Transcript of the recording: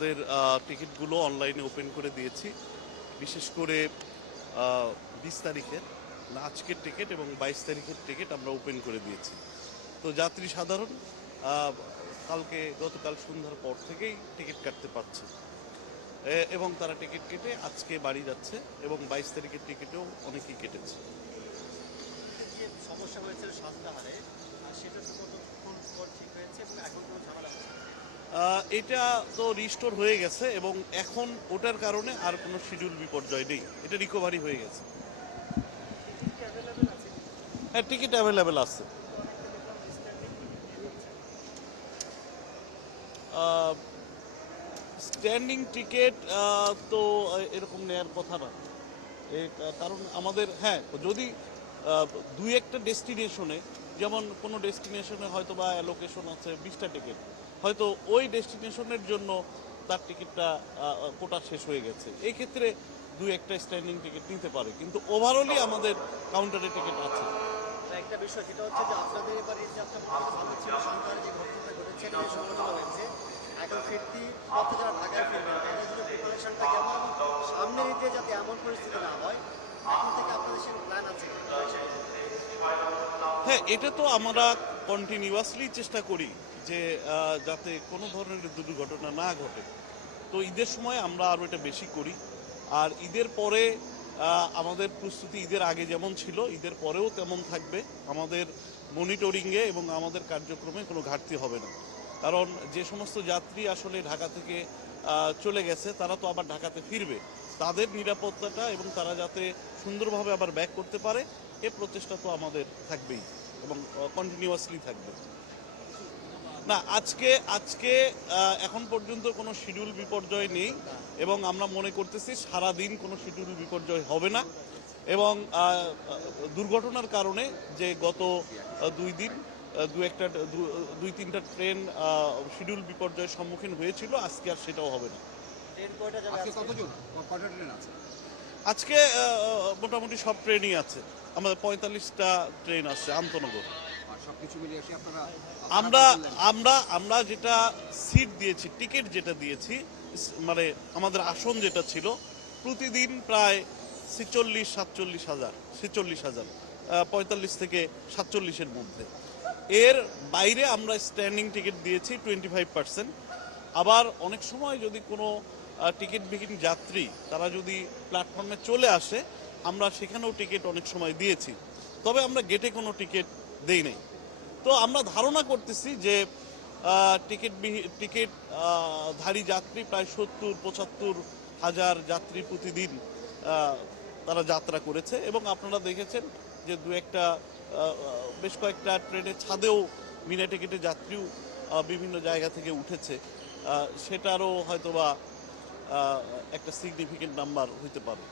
আমাদের টিকিটগুলো অনলাইনে ওপেন করে দিয়েছি। বিশেষ করে 20 তারিখের আজকের টিকিট এবং 22 তারিখের টিকিট আমরা ওপেন করে দিয়েছি। তো যাত্রী সাধারণ গতকাল সন্ধ্যার পর থেকেই টিকিট কাটতে পারছে এবং তারা টিকিট কেটে আজকে বাড়ি যাচ্ছে এবং 22 তারিখের টিকিটেও অনেকেই কেটেছে। যে সমস্যা হয়েছিল সাতটাহারে সেটা ঠিক হয়েছে এবং এখন কোনো ঝামেলা হচ্ছে এটা তো রিস্টোর হয়ে গেছে এবং এখন ওটার কারণে আর কোনো শিডিউল বিপর্যয় নেই, এটা রিকভারি হয়ে গেছে। হ্যাঁ, টিকিট অ্যাভেলেবেল আছে। স্ট্যান্ডিং টিকিট তো এরকম নেয়ার কথা না, কারণ আমাদের যদি দুই একটা ডেস্টিনেশনে, যেমন কোনো ডেস্টিনেশনে হয়তো বা অ্যালোকেশন আছে 20টা টিকিট, হয়তো ওই ডেস্টিনেশনের জন্য তার টিকিটটা কোটা শেষ হয়ে গেছে, এই ক্ষেত্রে দুই একটা স্ট্যান্ডিং টিকিট নিতে পারে, কিন্তু ওভারঅলই আমাদের কাউন্টারে টিকিট আছে। একটা বিষয় যেটা হচ্ছে যে আপনাদের এবারে যাত্রা ভালো ছিল, সন্ধ্যায় যে ঘটনাটা ঘটেছে এটা সমালোচনা হয়েছে। এখন ফিরতি পথে যারা ঢাকায় ফিরবেন তাদের জন্য প্রিপারেশনটা কেমন, সামনের ঈদে যাতে এমন পরিস্থিতি না হয় এখন থেকে আপনাদের সেই প্ল্যান আছে? হ্যাঁ, এটা তো আমরা কন্টিনিউয়াসলি চেষ্টা করি যে যাতে কোনো ধরনের দুর্ঘটনা না ঘটে। তো ঈদের সময় আমরা আরও এটা বেশি করি, আর ঈদের পরে আমাদের প্রস্তুতি ঈদের আগে যেমন ছিল ঈদের পরেও তেমন থাকবে। আমাদের মনিটরিংয়ে এবং আমাদের কার্যক্রমে কোনো ঘাটতি হবে না, কারণ যে সমস্ত যাত্রী আসলে ঢাকা থেকে চলে গেছে তারা তো আবার ঢাকাতে ফিরবে, তাদের নিরাপত্তাটা এবং তারা যাতে সুন্দরভাবে আবার ব্যাক করতে পারে এ প্রচেষ্টা তো আমাদের থাকবেই এবং কন্টিনিউয়াসলি থাকবে। না, আজকে এখন পর্যন্ত কোনো শিডিউল বিপর্যয় নেই এবং আমরা মনে করতেছি সারাদিন কোনো শিডিউল বিপর্যয় হবে না। এবং দুর্ঘটনার কারণে যে গত 2 দিন দুই তিনটা ট্রেন শিডিউল বিপর্যয়ের সম্মুখীন হয়েছিল, আজকে আর সেটাও হবে না। আজকে মোটামুটি সব ট্রেনই আছে, আমাদের 45টা ট্রেন আছে আন্তনগর। আমরা যেটা সিট দিয়েছি, টিকিট যেটা দিয়েছি, মানে আমাদের আসন যেটা ছিল, প্রতিদিন প্রায় 46-47 হাজার, 45 থেকে 47-এর মধ্যে। এর বাইরে আমরা স্ট্যান্ডিং টিকিট দিয়েছি 25%। আবার অনেক সময় যদি কোনো টিকিট বিহীন যাত্রী তারা যদি প্ল্যাটফর্মে চলে আসে, আমরা সেখানেও টিকিট অনেক সময় দিয়েছি, তবে আমরা গেটে কোনো টিকিট দেই নাই। তো আমরা ধারণা করতেছি যে টিকিট ধারী যাত্রী প্রায় 70-75 হাজার যাত্রী প্রতিদিন তারা যাত্রা করেছে এবং আপনারা দেখেছেন যে বেশ কয়েকটা ট্রেনের ছাদেও বিনা টিকিটে যাত্রীও বিভিন্ন জায়গা থেকে উঠেছে, সেটারও হয়তোবা একটা সিগনিফিকেন্ট নাম্বার হইতে পারে।